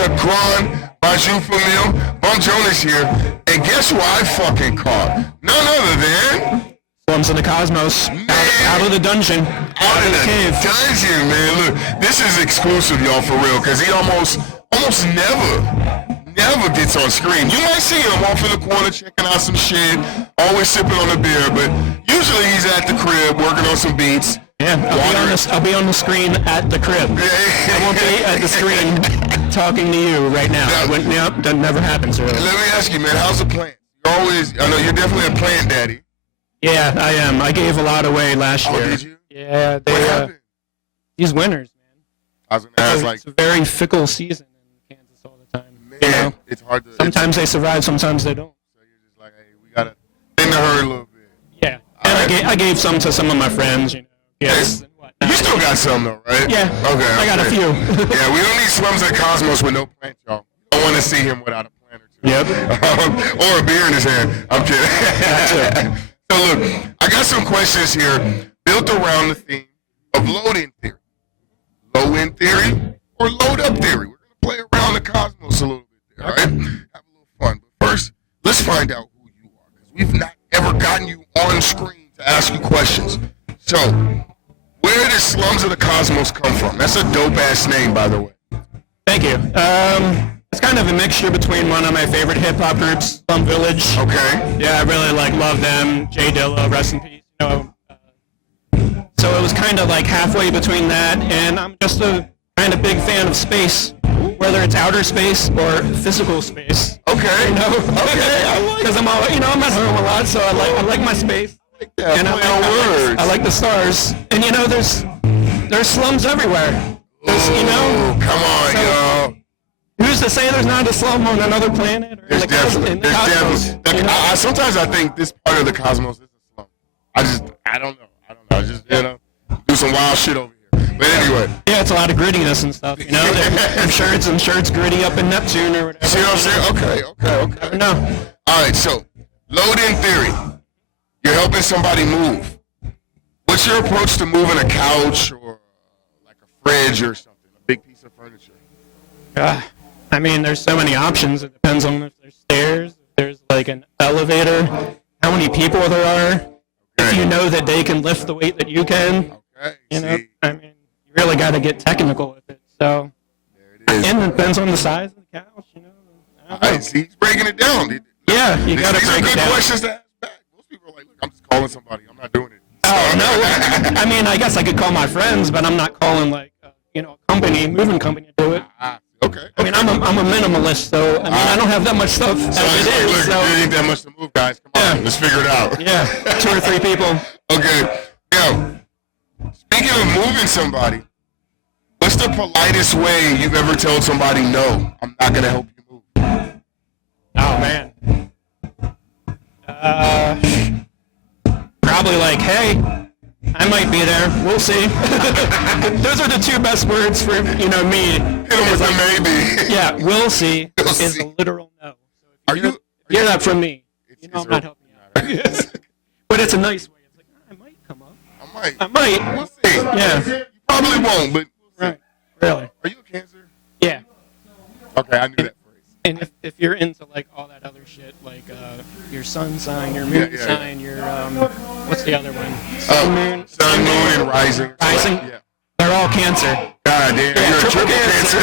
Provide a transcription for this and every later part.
out to Grand Bajou Famil. Bum Jonas here. And guess who I fucking caught? None other than... Slums of the Cosmos. Out of the dungeon. Out of the cave. Dungeon, man. Look, this is exclusive, y'all, for real, because he almost never gets on screen. You might see him off in the corner checking out some shit, always sipping on a beer, but usually he's at the crib working on some beats. Yeah, I'll be on the screen at the crib. I won't be at the screen talking to you right now. That never happens. Really. Let me ask you, man, how's the plant? I know you're definitely a plant daddy. Yeah, I am. I gave a lot away last year. Oh, did you? Yeah, what happened? These winters, man. I was gonna ask, it's a very fickle season in Kansas all the time. Man, it's hard to... Sometimes they survive, sometimes they don't. So you're just like, hey, we gotta thin the herd a little bit. Yeah, and I gave some to some of my friends, you know. Yes. You still got some though, right? Yeah. Okay. I got a few. Yeah, we don't need Slums of the Cosmos with no plant, y'all. I want to see him without a plant or two. Yep. Or a beer in his hand. I'm kidding. So look, I got some questions here built around the theme of load-in theory. Low-in theory or load-up theory. We're gonna play around the cosmos a little bit there, all right? Have a little fun. But first, let's find out who you are, because we've not ever gotten you on screen to ask you questions. So, where does Slums of the Cosmos come from? That's a dope-ass name, by the way. Thank you. It's kind of a mixture between one of my favorite hip-hop groups, Slum Village. Okay. Yeah, I really love them. Jay Dilla, rest in peace. You know, so it was kind of like halfway between that, and I'm just a kind of big fan of space, whether it's outer space or physical space. Okay. You know? Okay. Because I'm at home a lot, so I like my space. Yeah, and I like the stars. And you know, there's slums everywhere. Come on, yo. Who's to say there's not a slum on another planet or in the cosmos? Sometimes I think this part of the cosmos is a slum. I don't know. I just, do some wild shit over here. But anyway. Yeah, it's a lot of grittiness and stuff, you know? I'm sure it's gritty up in Neptune or whatever. See what I'm saying? Okay. No. All right, so, load-in theory. You're helping somebody move. What's your approach to moving a couch or like a fridge or something, a big piece of furniture? I mean, there's so many options. It depends on if there's stairs, if there's like an elevator, how many people there are, if you know that they can lift the weight that you can. Okay. You know, I mean, you really got to get technical with it. So, there it is. And it depends on the size of the couch, you know. All right, see, he's breaking it down. Yeah, you got to break it down. These are good questions to ask back. Most people are like, look, I'm just calling somebody. I'm not doing it. Oh, no. I mean, I guess I could call my friends, but I'm not calling like, a moving company to do it. Okay. I mean, I'm a minimalist, so I mean, I don't have that much stuff as it is. Look, you ain't that much to move, guys. Come on, let's figure it out. Yeah, 2 or 3 people. Okay. Now, speaking of moving somebody, what's the politest way you've ever told somebody, no, I'm not going to help you move? Oh, man. Probably like, hey, I might be there. We'll see. Those are the 2 best words for, me. Hit them with a maybe. Yeah, we'll see is a literal no. So if you hear that from me, I'm not helping you out. But it's a nice way. It's like, I might come up. I might. We'll see. Yeah. You probably won't, but we'll see. Right. Really? Are you a Cancer? Yeah. Okay, I knew that phrase. And if you're into like all that other shit, like your sun sign, your moon sign, your what's the other one? Sun, moon, and rising. Rising. Yeah. They're all Cancer. God damn, you're a triple cancer.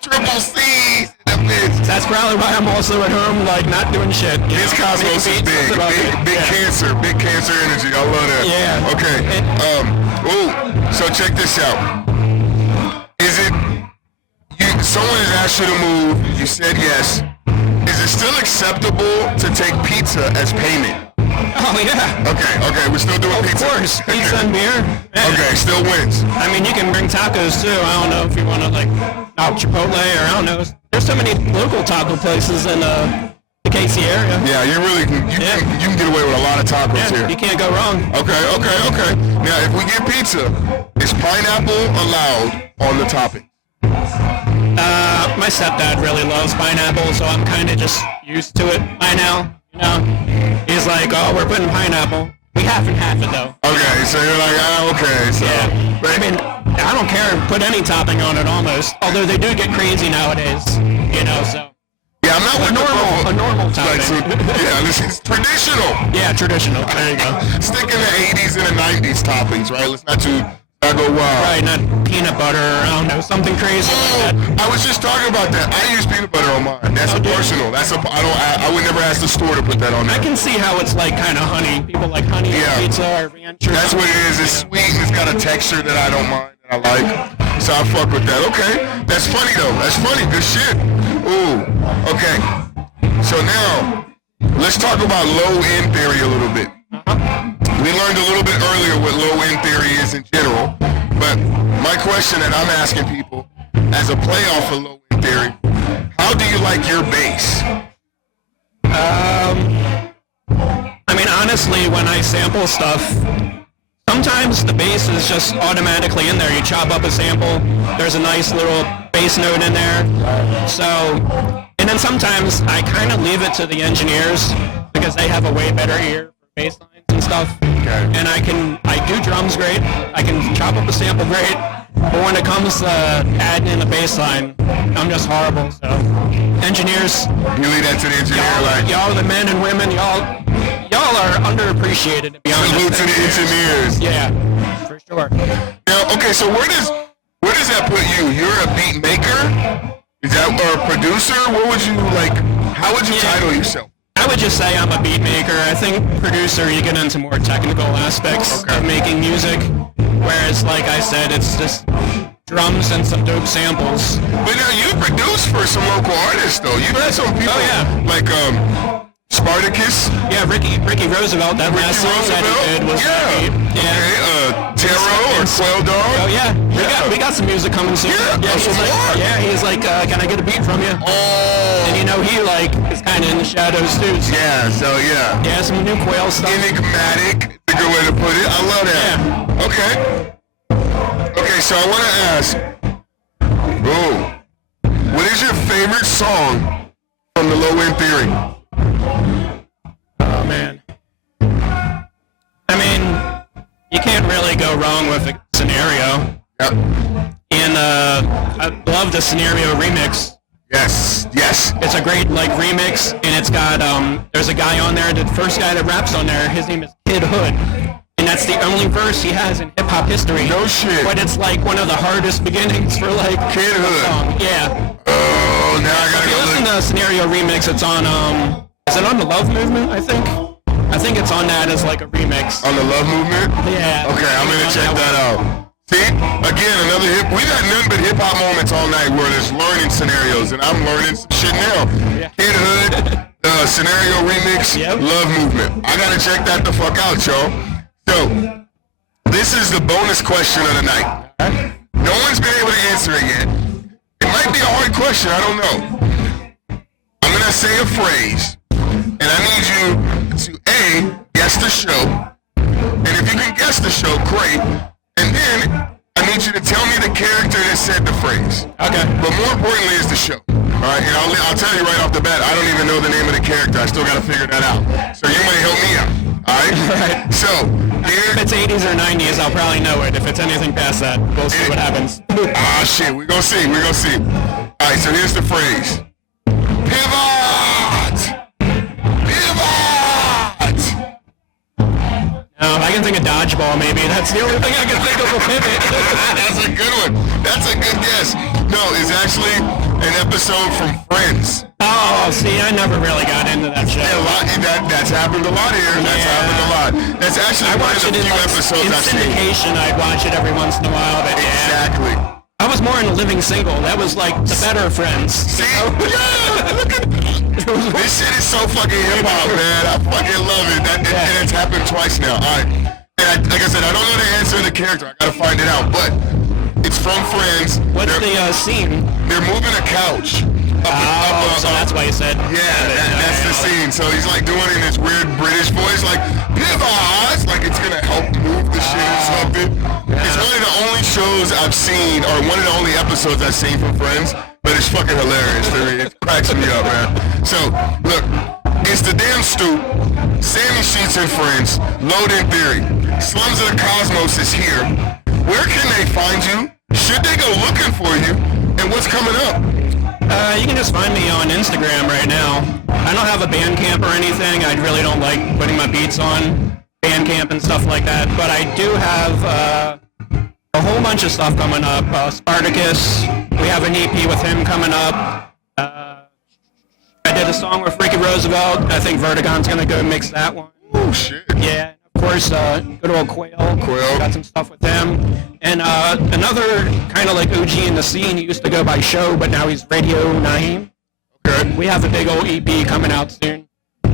Triple C's in the bitch. That's probably why I'm also at home, like not doing shit. This cosmos is big Cancer, big Cancer energy. I love that. Yeah. Okay. So check this out. Is it? Someone has asked you to move. You said yes. Is it still acceptable to take pizza as payment? Oh, yeah. Okay, we're still doing pizza. Of course, pizza and beer. Okay, still wins. I mean, you can bring tacos, too. I don't know if you want to, like, Chipotle or I don't know. There's so many local taco places in the KC area. Yeah, you really can. You can get away with a lot of tacos here. You can't go wrong. Okay. Now, if we get pizza, is pineapple allowed on the topping? My stepdad really loves pineapple, so I'm kind of just used to it by now. He's like, oh, we're putting pineapple. We half and half it though. Okay, so you're like, okay. So, yeah. I mean, I don't care. Put any topping on it almost. Although they do get crazy nowadays, you know. So. Yeah, I'm not with a normal topping. Yeah, this is traditional. Yeah, traditional. There you go. Stick in the 80s and the 90s toppings, right? Let's not go wild. Right, not peanut butter. I don't know, something crazy like that. I was just talking about that. I use peanut butter on mine. That's personal. I would never ask the store to put that on there. I can see how it's like kind of honey. People like honey on pizza or ranch. That's what it is. It's sweet and it's got a texture that I don't mind and I like. So I fuck with that. Okay. That's funny though. That's funny. Good shit. Ooh. Okay. So now, let's talk about low-end theory a little bit. We learned a little bit earlier what low-end theory is in general, but my question that I'm asking people as a playoff for low-end theory, how do you like your bass? I mean, honestly, when I sample stuff, sometimes the bass is just automatically in there. You chop up a sample, there's a nice little bass note in there. So, and then sometimes I kind of leave it to the engineers because they have a way better ear for bass lines and stuff. Okay. And I do drums great. I can chop up a sample great. But when it comes to adding in a bass line, I'm just horrible. So, engineers. You leave that to the engineer, y'all, the men and women, y'all are underappreciated, to be honest. Salute to the engineers. Yeah, for sure. Now, okay, so where does that put you? You're a beat maker? Is that or a producer? What would you like? How would you title yourself? I would just say I'm a beat maker. I think producer, you get into more technical aspects of making music, whereas, like I said, it's just drums and some dope samples. But now you produce for some local artists, though. You've had some people like Spartacus. Yeah, Ricky Roosevelt. That last song that he did was great. Yeah. Taro or Quail Dog. Oh yeah. We got some music coming soon. He's like, can I get a beat from you? Oh. And you know he like is kind of in the shadows too. So. Yeah. So yeah. Yeah, some new Quail stuff. Enigmatic. It's a good way to put it. I love that. Yeah. Okay. Okay. So I want to ask. What is your favorite song from the Low End Theory? Oh man. I mean, you can't really go wrong with a scenario. Yep. And I love the Scenario remix. Yes. It's a great like remix, and it's got there's a guy on there, the first guy that raps on there, his name is Kid Hood. And that's the only verse he has in hip-hop history. No shit. But it's like one of the hardest beginnings for like Kid Hood. Song. Yeah. Oh, now I gotta if you go listen to the Scenario remix, it's on is it on the Love Movement, I think? I think it's on that as like a remix. On the Love Movement? Yeah. Okay, I'm gonna check that out. See, again, we got none but hip hop moments all night where there's learning scenarios, and I'm learning some shit now. Yeah. Kid Hood, Scenario remix, Love Movement. I gotta check that the fuck out, y'all. So, this is the bonus question of the night. No one's been able to answer it yet. It might be a hard question, I don't know. I'm gonna say a phrase, and I need you to A, guess the show, and if you can guess the show, great, and then I need you to tell me the character that said the phrase. Okay. But more importantly is the show. Alright, and I'll tell you right off the bat, I don't even know the name of the character, I still gotta figure that out. So you might help me out. Alright? So, here... If it's 80s or 90s, I'll probably know it. If it's anything past that, we'll see what happens. Shit, we're gonna see. Alright, so here's the phrase. Pivot! I can think of dodgeball, maybe. That's the only thing I can think of a pivot. That's a good one. That's a good guess. No, it's actually an episode from Friends. Oh, see, I never really got into that show. Yeah, that's happened a lot here. That's happened a lot. That's actually one of the few episodes I've seen. In syndication, I'd watch it every once in a while. But exactly. I was more in Living Single. That was like the better Friends. See? Yeah, look at this shit is so fucking hip-hop, man. I fucking love it. And it's happened twice now. All right. And like I said, I don't know the answer to the character. I gotta find it out. But it's from Friends. What's the scene? They're moving a couch. So that's why you said. Yeah, that's the scene. So he's like doing in this weird British voice, like, pivot! Like it's gonna help move the shit or something. It's one of the only shows I've seen, or one of the only episodes I've seen from Friends, but it's fucking hilarious. It cracks me up, man. So, look, it's the damn Stoop, Sammy Sheets and Friends, Load In Theory. Slums of the Cosmos is here. where can they find you? Should they go looking for you? And what's coming up? You can just find me on Instagram right now. I don't have a Bandcamp or anything. I really don't like putting my beats on Bandcamp and stuff like that. But I do have a whole bunch of stuff coming up. Spartacus, we have an EP with him coming up. I did a song with Ricky Roosevelt. I think Vertigon's going to go mix that one. Oh, shit. Yeah. Of course, good old Quail. Got some stuff with him. And another kind of like OG in the scene. He used to go by Show, but now he's Radio Naheem. Okay. We have a big old EP coming out soon.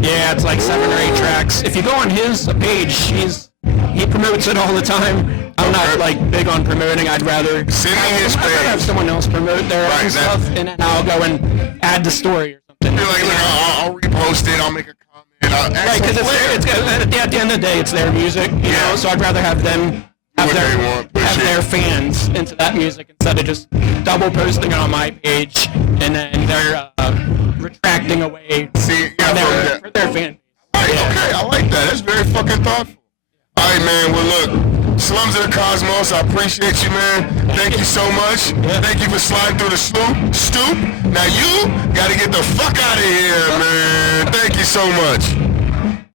Yeah, it's like 7 or 8 tracks. If you go on his page, he promotes it all the time. I'm not like big on promoting. I'd rather send me his page. have someone else promote their own stuff, and then I'll go and add the story or something. You're like, look, I'll repost it. I'll make a comment. Right, because at the end of the day, it's their music, you know. So I'd rather have them have their fans into that music instead of just double posting it on my page and then they're retracting away for their fan. Right, okay, I like that. That's very fucking thoughtful. All right, man. Well, look, Slums of the Cosmos, I appreciate you, man. Thank you so much. Thank you for sliding through the Stoop. Now you got to get the fuck out of here, man. Thank you so much.